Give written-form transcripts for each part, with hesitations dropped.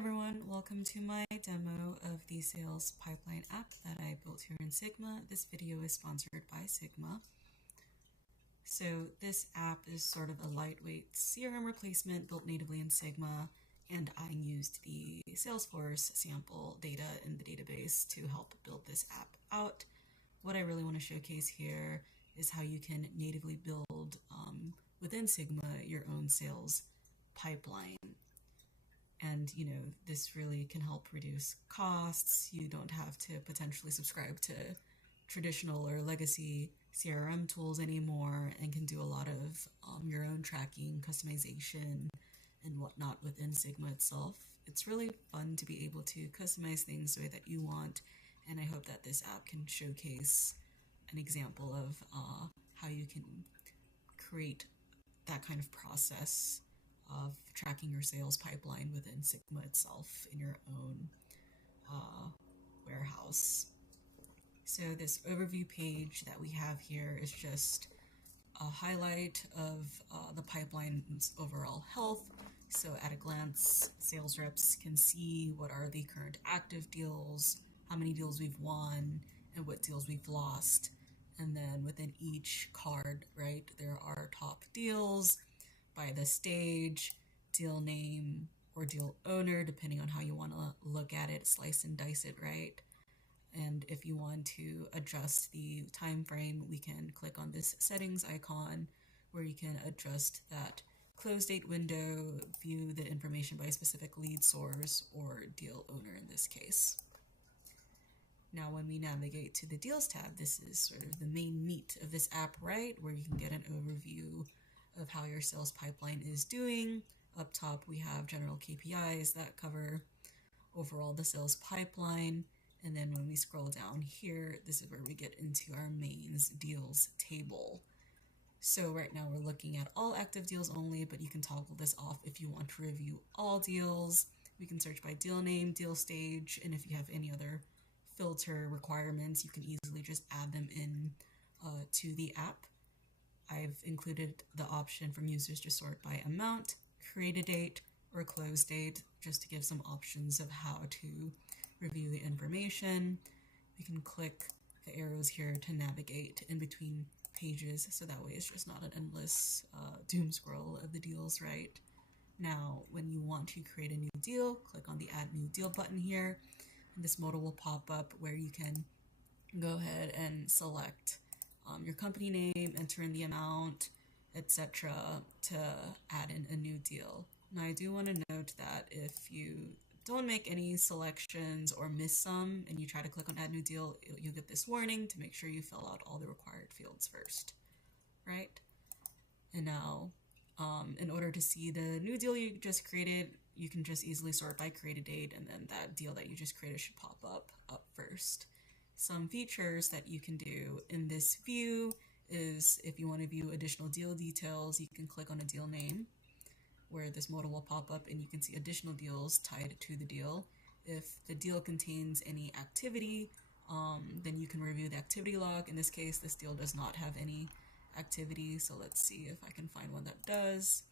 everyone, welcome to my demo of the sales pipeline app that I built here in Sigma. This video is sponsored by Sigma. So this app is sort of a lightweight CRM replacement built natively in Sigma, and I used the Salesforce sample data in the database to help build this app out. What I really want to showcase here is how you can natively build within Sigma your own sales pipeline. And, this really can help reduce costs. You don't have to potentially subscribe to traditional or legacy CRM tools anymore and can do a lot of your own tracking, customization, and whatnot within Sigma itself. It's really fun to be able to customize things the way that you want, and I hope that this app can showcase an example of how you can create that kind of process of tracking your sales pipeline within Sigma itself in your own warehouse. So this overview page that we have here is just a highlight of the pipeline's overall health. So at a glance, sales reps can see what are the current active deals, how many deals we've won, and what deals we've lost. And then within each card, right, there are top deals by the stage, deal name, or deal owner, depending on how you want to look at it, slice and dice it, right? And if you want to adjust the time frame, we can click on this settings icon where you can adjust that close date window, view the information by a specific lead source or deal owner in this case. Now, when we navigate to the Deals tab, this is sort of the main meat of this app, right? Where you can get an overview of how your sales pipeline is doing. Up top, we have general KPIs that cover overall the sales pipeline. And then when we scroll down here, this is where we get into our mains deals table. So right now we're looking at all active deals only, but you can toggle this off if you want to review all deals. We can search by deal name, deal stage, and if you have any other filter requirements, you can easily just add them in to the app. I've included the option for users to sort by amount, create a date, or close date, just to give some options of how to review the information. We can click the arrows here to navigate in between pages, so that way it's just not an endless doom scroll of the deals, right? Now, when you want to create a new deal, click on the Add New Deal button here, and this modal will pop up where you can go ahead and select your company name, enter in the amount, etc. to add in a new deal. Now, I do want to note that if you don't make any selections or miss some and you try to click on Add New Deal, you'll get this warning to make sure you fill out all the required fields first, right? And now, in order to see the new deal you just created, you can just easily sort by create a date, and then that deal that you just created should pop up first. Some features that you can do in this view is if you want to view additional deal details, you can click on a deal name where this modal will pop up and you can see additional deals tied to the deal. If the deal contains any activity, then you can review the activity log. In this case, this deal does not have any activity, so let's see if I can find one that does.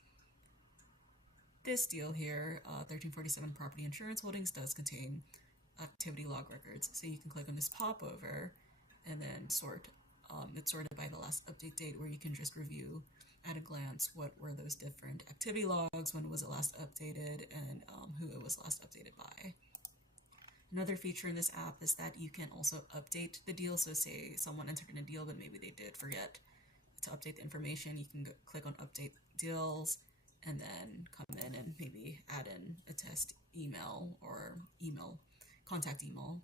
This deal here, 1347 Property Insurance Holdings, does contain activity log records. So you can click on this popover and then sort. It's sorted by the last update date, where you can just review at a glance what were those different activity logs, when was it last updated, and who it was last updated by. Another feature in this app is that you can also update the deal. So say someone entered in a deal, but maybe they did forget to update the information. You can click on Update Deals and then come in and maybe add in a test email or contact email,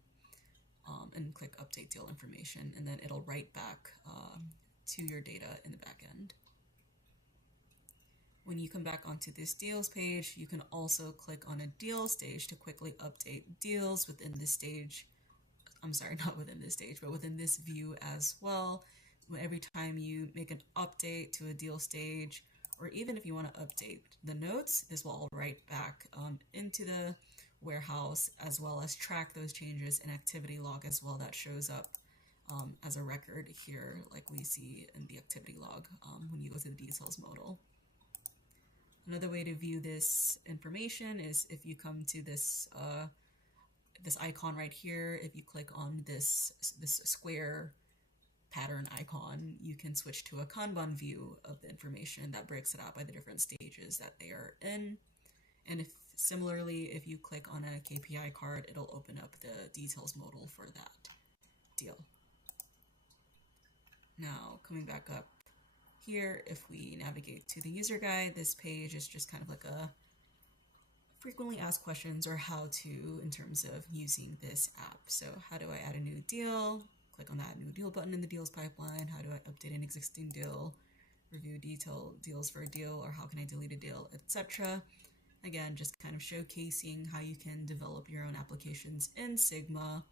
and click Update Deal Information, and then it'll write back to your data in the back end. When you come back onto this deals page, you can also click on a deal stage to quickly update deals within this stage. I'm sorry, not within this stage, but within this view as well. Every time you make an update to a deal stage, or even if you want to update the notes, this will all write back into the warehouse, as well as track those changes in activity log as well. That shows up as a record here, like we see in the activity log when you go to the details modal. Another way to view this information is if you come to this this icon right here. If you click on this square pattern icon, you can switch to a Kanban view of the information that breaks it out by the different stages that they are in. And if similarly, if you click on a KPI card, it'll open up the details modal for that deal. Now, coming back up here, if we navigate to the user guide, this page is just kind of like a frequently asked questions or how to in terms of using this app. So how do I add a new deal? Click on that new deal button in the deals pipeline. How do I update an existing deal? Review deals for a deal, or how can I delete a deal, etc. Again, just kind of showcasing how you can develop your own applications in Sigma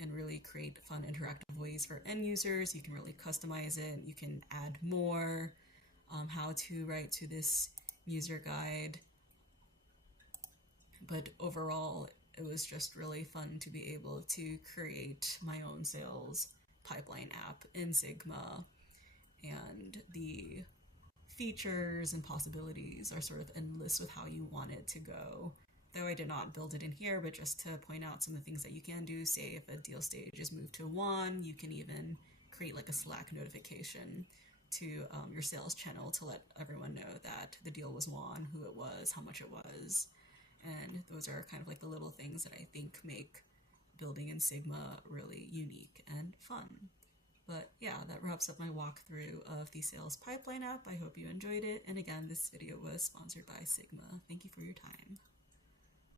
and really create fun interactive ways for end users. You can really customize it. You can add more, how to write to this user guide. But overall, it was just really fun to be able to create my own sales pipeline app in Sigma, and the features and possibilities are sort of endless with how you want it to go. Though I did not build it in here, but just to point out some of the things that you can do. Say if a deal stage is moved to 1, you can even create like a Slack notification to your sales channel to let everyone know that the deal was won, who it was, how much it was. And those are kind of like the little things that I think make building in Sigma really unique and fun. But yeah, that wraps up my walkthrough of the sales pipeline app. I hope you enjoyed it. And again, this video was sponsored by Sigma. Thank you for your time.